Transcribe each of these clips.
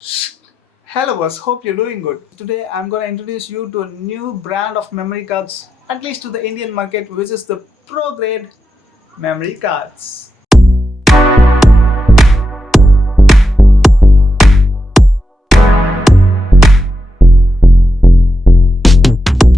Hello boss, hope you're doing good. Today I'm going to introduce you to a new brand of memory cards, at least to the Indian market, which is the Prograde Memory Cards.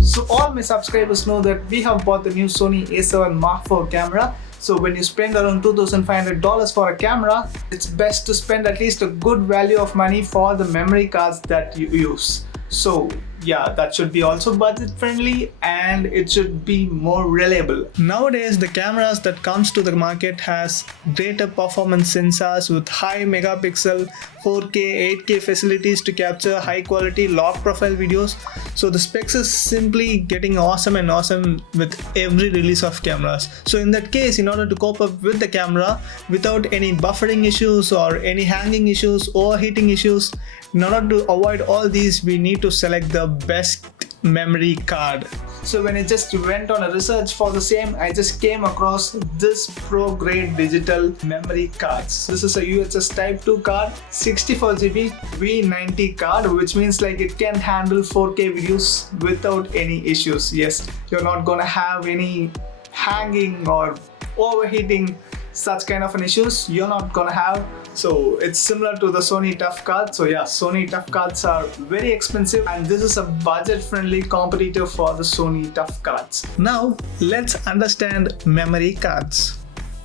So all my subscribers know that we have bought the new Sony A7 Mark IV camera. So when you spend around $2,500 for a camera, it's best to spend at least a good value of money for the memory cards that you use. So yeah, that should be also budget friendly and it should be more reliable. Nowadays, the cameras that comes to the market has greater performance sensors with high megapixel 4K, 8K facilities to capture high quality log profile videos. So the specs is simply getting awesome and awesome with every release of cameras. So in that case, in order to cope up with the camera without any buffering issues or any hanging issues, overheating issues, in order to avoid all these, we need to select the best memory card. So when I just went on a research for the same, I just came across this Prograde Digital memory cards. This is a UHS Type 2 card, 64GB V90 card, which means like it can handle 4K videos without any issues. Yes, you're not gonna have any hanging or overheating, such kind of an issues you're not gonna have. So it's similar to the Sony Tough cards. So yeah, Sony Tough cards are very expensive and this is a budget friendly competitor for the Sony Tough cards. Now let's understand memory cards.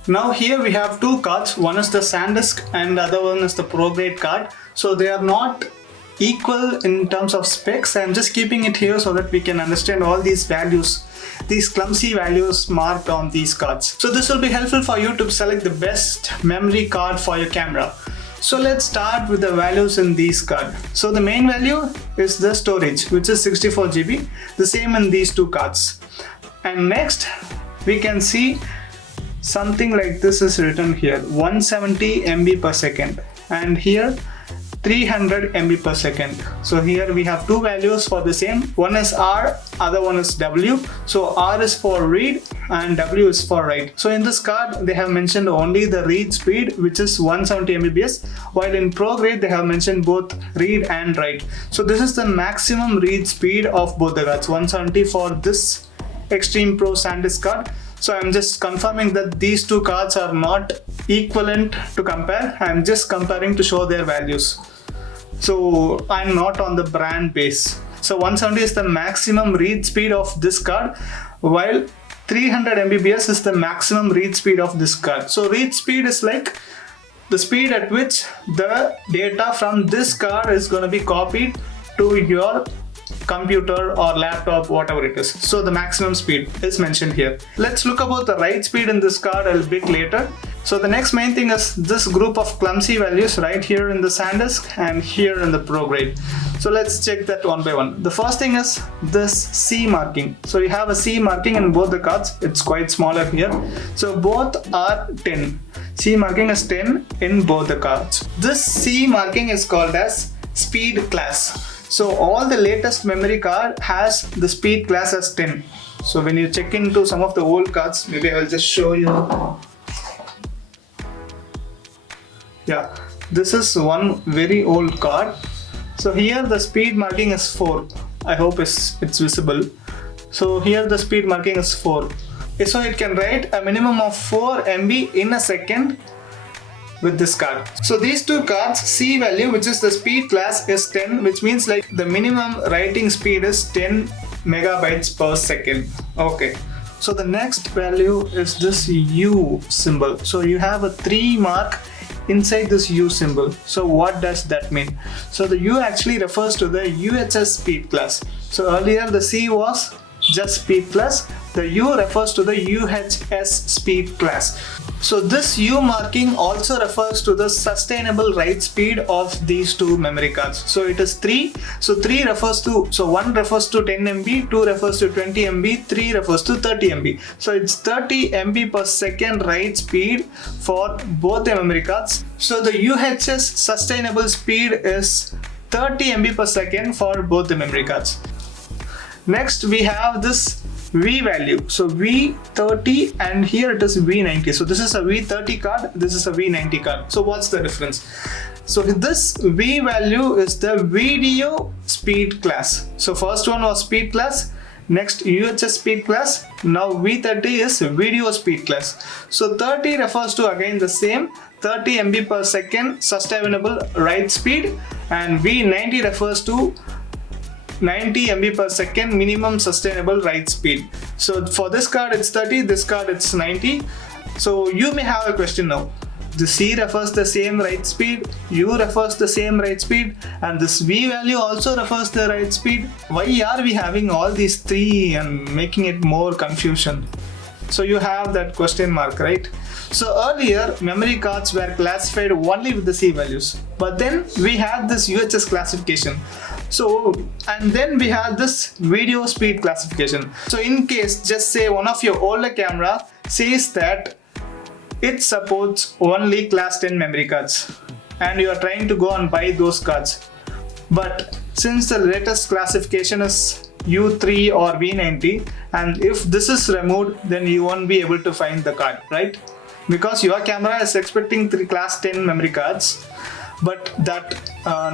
Now here we have two cards, one is the Sandisk and the other one is the Prograde card. So they are not equal in terms of specs. I'm just keeping it here so that we can understand all these values, these clumsy values marked on these cards. So this will be helpful for you to select the best memory card for your camera. So let's start with the values in these cards. So the main value is the storage, which is 64GB, the same in these two cards. And next we can see something like this is written here, 170 MB per second, and here 300 MB per second. So here we have two values for the same. One is R, other one is W. So R is for read and W is for write. So in this card they have mentioned only the read speed, which is 170 Mbps, while in Prograde they have mentioned both read and write. So this is the maximum read speed of both the cards, 170 for this Extreme Pro Sandisk card. So I'm just confirming that these two cards are not equivalent to compare. I'm just comparing to show their values. So I'm not on the brand base. So 170 is the maximum read speed of this card, while 300 Mbps is the maximum read speed of this card. So read speed is like the speed at which the data from this card is going to be copied to your computer or laptop, whatever it is. So the maximum speed is mentioned here. Let's look about the write speed in this card a bit later. So the next main thing is this group of clumsy values right here in the Sandisk and here in the Prograde. So let's check that one by one. The first thing is this C marking. So you have a C marking in both the cards. It's quite smaller here. So both are 10. C marking is 10 in both the cards. This C marking is called as speed class. So all the latest memory card has the speed class as 10. So when you check into some of the old cards, maybe I will just show you. Yeah, this is one very old card. So here the speed marking is 4. I hope it's visible. So here the speed marking is 4. So it can write a minimum of 4 MB in a second with this card. So these two cards, C value, which is the speed class, is 10, which means like the minimum writing speed is 10 megabytes per second. Okay. So the next value is this U symbol. So you have a 3 mark inside this U symbol. So what does that mean? So the U actually refers to the UHS speed class. So earlier the C was just speed class. The U refers to the UHS speed class. So this U marking also refers to the sustainable write speed of these two memory cards. So it is 3. So 3 refers to, so 1 refers to 10 MB, 2 refers to 20 MB, 3 refers to 30 MB. So it's 30 MB per second write speed for both the memory cards. So the UHS sustainable speed is 30 MB per second for both the memory cards. Next we have this V value. So V30 and here it is V90. So this is a V30 card, this is a V90 card. So what's the difference? So this V value is the video speed class. So first one was speed class, next UHS speed class, now V30 is video speed class. So 30 refers to again the same 30 MB per second sustainable write speed, and V90 refers to 90 MB per second minimum sustainable write speed. So for this card it's 30, this card it's 90. So you may have a question now. The C refers the same write speed, U refers the same write speed, and this V value also refers the write speed. Why are we having all these three and making it more confusion? So you have that question mark, right? So earlier memory cards were classified only with the C values, but then we had this UHS classification. So, and then we have this video speed classification. So in case, just say one of your older camera says that it supports only class 10 memory cards and you are trying to go and buy those cards, but since the latest classification is U3 or V90, and if this is removed, then you won't be able to find the card, right? Because your camera is expecting 3 class 10 memory cards, but that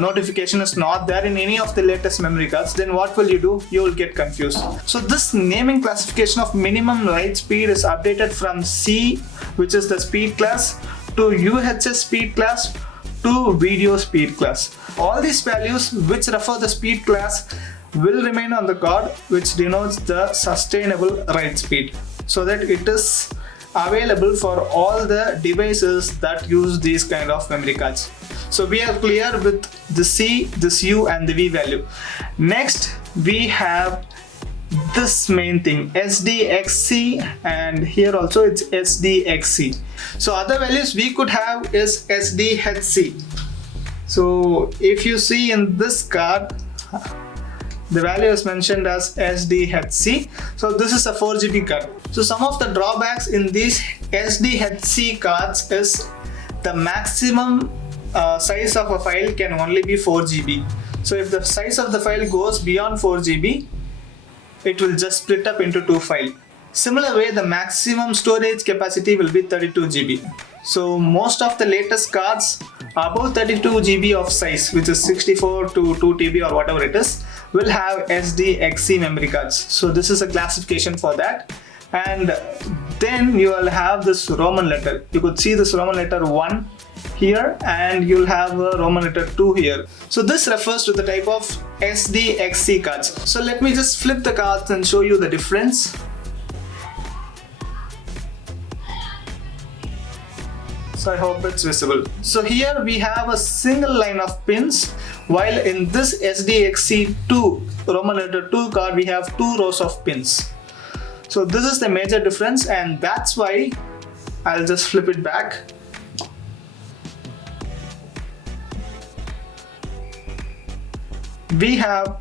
notification is not there in any of the latest memory cards, then what will you do? You will get confused. So this naming classification of minimum write speed is updated from C, which is the speed class, to UHS speed class, to video speed class. All these values which refer the speed class will remain on the card, which denotes the sustainable write speed, so that it is available for all the devices that use these kind of memory cards. So we are clear with the C, this U and the V value. Next we have this main thing, SDXC, and here also it's SDXC. So other values we could have is SDHC. So if you see in this card, the value is mentioned as SDHC. So this is a 4GB card. So some of the drawbacks in these SDHC cards is the maximum size of a file can only be 4GB. So if the size of the file goes beyond 4GB, it will just split up into 2 files. Similar way, the maximum storage capacity will be 32GB. So most of the latest cards above 32GB of size, which is 64 to 2TB or whatever it is, will have SDXC memory cards. So this is a classification for that. And then you will have this Roman letter. You could see this Roman letter 1 here, and you'll have a Roman letter 2 here. So this refers to the type of SDXC cards. So let me just flip the cards and show you the difference. So I hope it's visible. So here we have a single line of pins, while in this SDXC2 Roman letter 2 card we have 2 rows of pins. So this is the major difference, and that's why I'll just flip it back. We have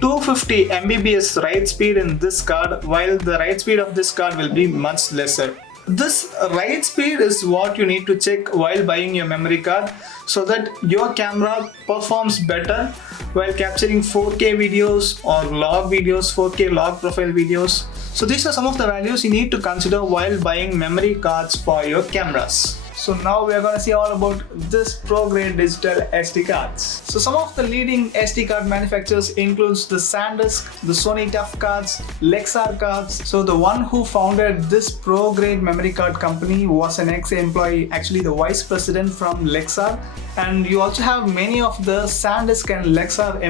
250 Mbps write speed in this card, while the write speed of this card will be much lesser. This write speed is what you need to check while buying your memory card, so that your camera performs better while capturing 4K videos or log videos, 4K log profile videos. So these are some of the values you need to consider while buying memory cards for your cameras. So now we are going to see all about this Prograde Digital SD cards. So some of the leading SD card manufacturers includes the Sandisk, the Sony Tough Cards, Lexar Cards. So the one who founded this Prograde memory card company was an ex-employee, actually the vice president from Lexar. And you also have many of the Sandisk and Lexar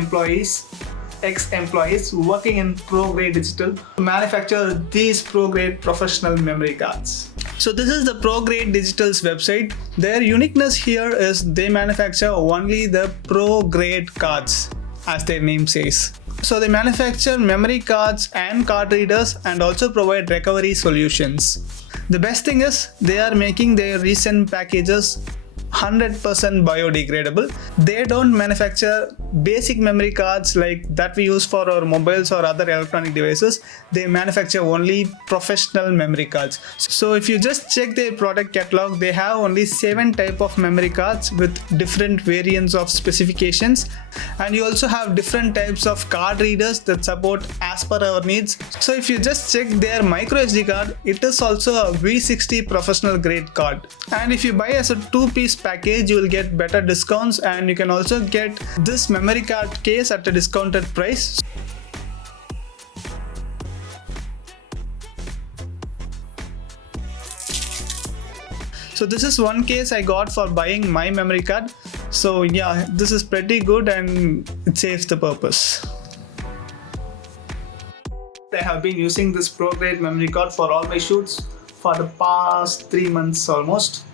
ex-employees working in Prograde Digital to manufacture these Prograde professional memory cards. So this is the Prograde Digital's website. Their uniqueness here is they manufacture only the Prograde cards, as their name says. So they manufacture memory cards and card readers and also provide recovery solutions. The best thing is they are making their recent packages 100% biodegradable. They don't manufacture basic memory cards like that we use for our mobiles or other electronic devices. They manufacture only professional memory cards. So if you just check their product catalog, they have only 7 type of memory cards with different variants of specifications, and you also have different types of card readers that support as per our needs. So if you just check their micro SD card, it is also a V60 professional grade card, and if you buy as a 2-piece package, you will get better discounts, and you can also get this memory card case at a discounted price. So this is one case I got for buying my memory card. So yeah, this is pretty good and it serves the purpose. I have been using this Prograde memory card for all my shoots for the past 3 months almost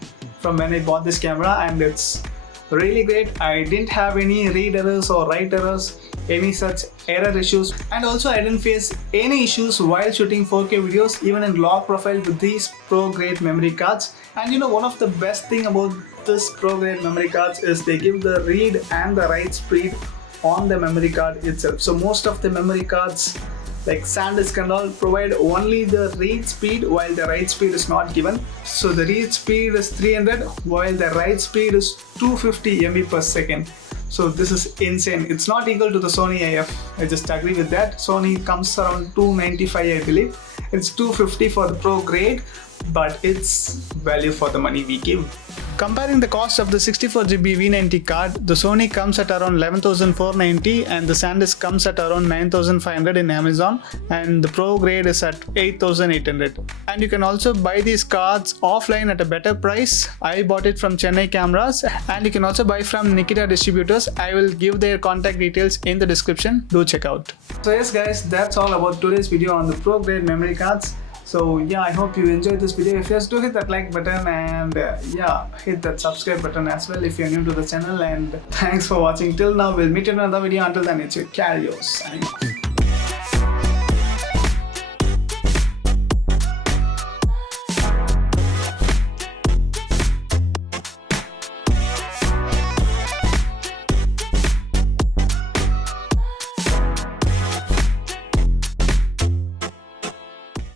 from when I bought this camera, and it's really great. I didn't have any read errors or write errors, any such error issues, and also I didn't face any issues while shooting 4K videos even in low profile with these Prograde memory cards. And you know, one of the best thing about this Prograde memory cards is they give the read and the write speed on the memory card itself. So most of the memory cards like Sandisk and all provide only the read speed while the write speed is not given. So the read speed is 300 while the write speed is 250 MB per second. So this is insane. It's not equal to the Sony IF. I just agree with that. Sony comes around 295, I believe. It's 250 for the Prograde, but it's value for the money we give. Comparing the cost of the 64GB V90 card, the Sony comes at around 11,490 and the Sandisk comes at around 9,500 in Amazon, and the Prograde is at 8,800. And you can also buy these cards offline at a better price. I bought it from Chennai Cameras, and you can also buy from Nikita Distributors. I will give their contact details in the description. Do check out. So yes guys, that's all about today's video on the Prograde memory cards. So yeah, I hope you enjoyed this video. If yes, do hit that like button, and yeah, hit that subscribe button as well if you're new to the channel. And thanks for watching till now. We'll meet you in another video. Until then, it's your Kario signing off.